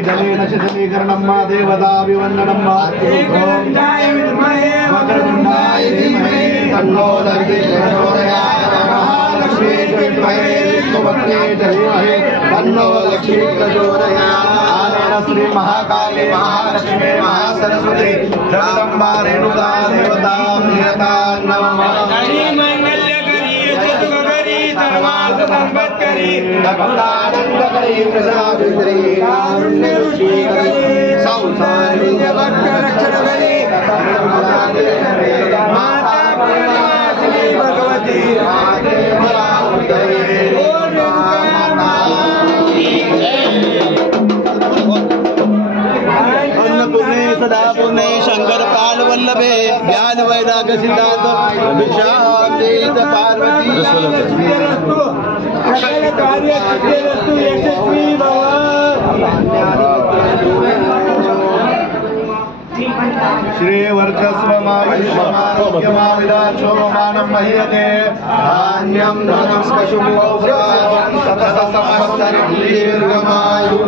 जलेन देवताभिवन्दनं वक्रतुण्डाय धीमहि तन्नो दन्ति महालक्ष्मी विद्महे विष्णुपत्नी धीमहि तन्नो लक्ष्मी प्रचोदयात्। श्री महाकाली महालक्ष्मी महासरस्वती जगदम्बा रेणुका देवतां नियता नमः। संपत्करी भक्तानंदकरी प्रसादित्री कारुण्यरुचिकरी संसारी जगत्करक्षणकरी माता पूर्णमासी भगवती अन्नपूर्णे सदा पूर्णे शंकर पाल वल्लभे ज्ञान वैराग सिद्धांत शांतीत पार्वती कार्य सिद्धिरस्तु यशस्वी भव। श्री वर्चस्वमायुष्यमारोग्यमाविदाशोमानं मह्यते धान्यं धनं स्कशुभौषधं सततसमस्तरं दीर्घमायुः।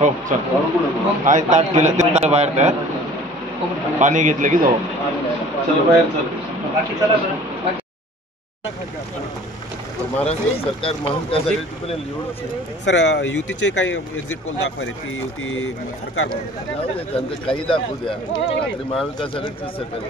हो चल काय ताट केलं ते बाहेर तयार पाणी घेतलं की जाऊ चल बाहेर चल महाराष्ट्र सरकार महाविकास सर युतीचे काही एक्झिट पोल दाखवले की युती सरकार त्यांचं काही दाखवू द्या महाविकास आघाडीचं सरकार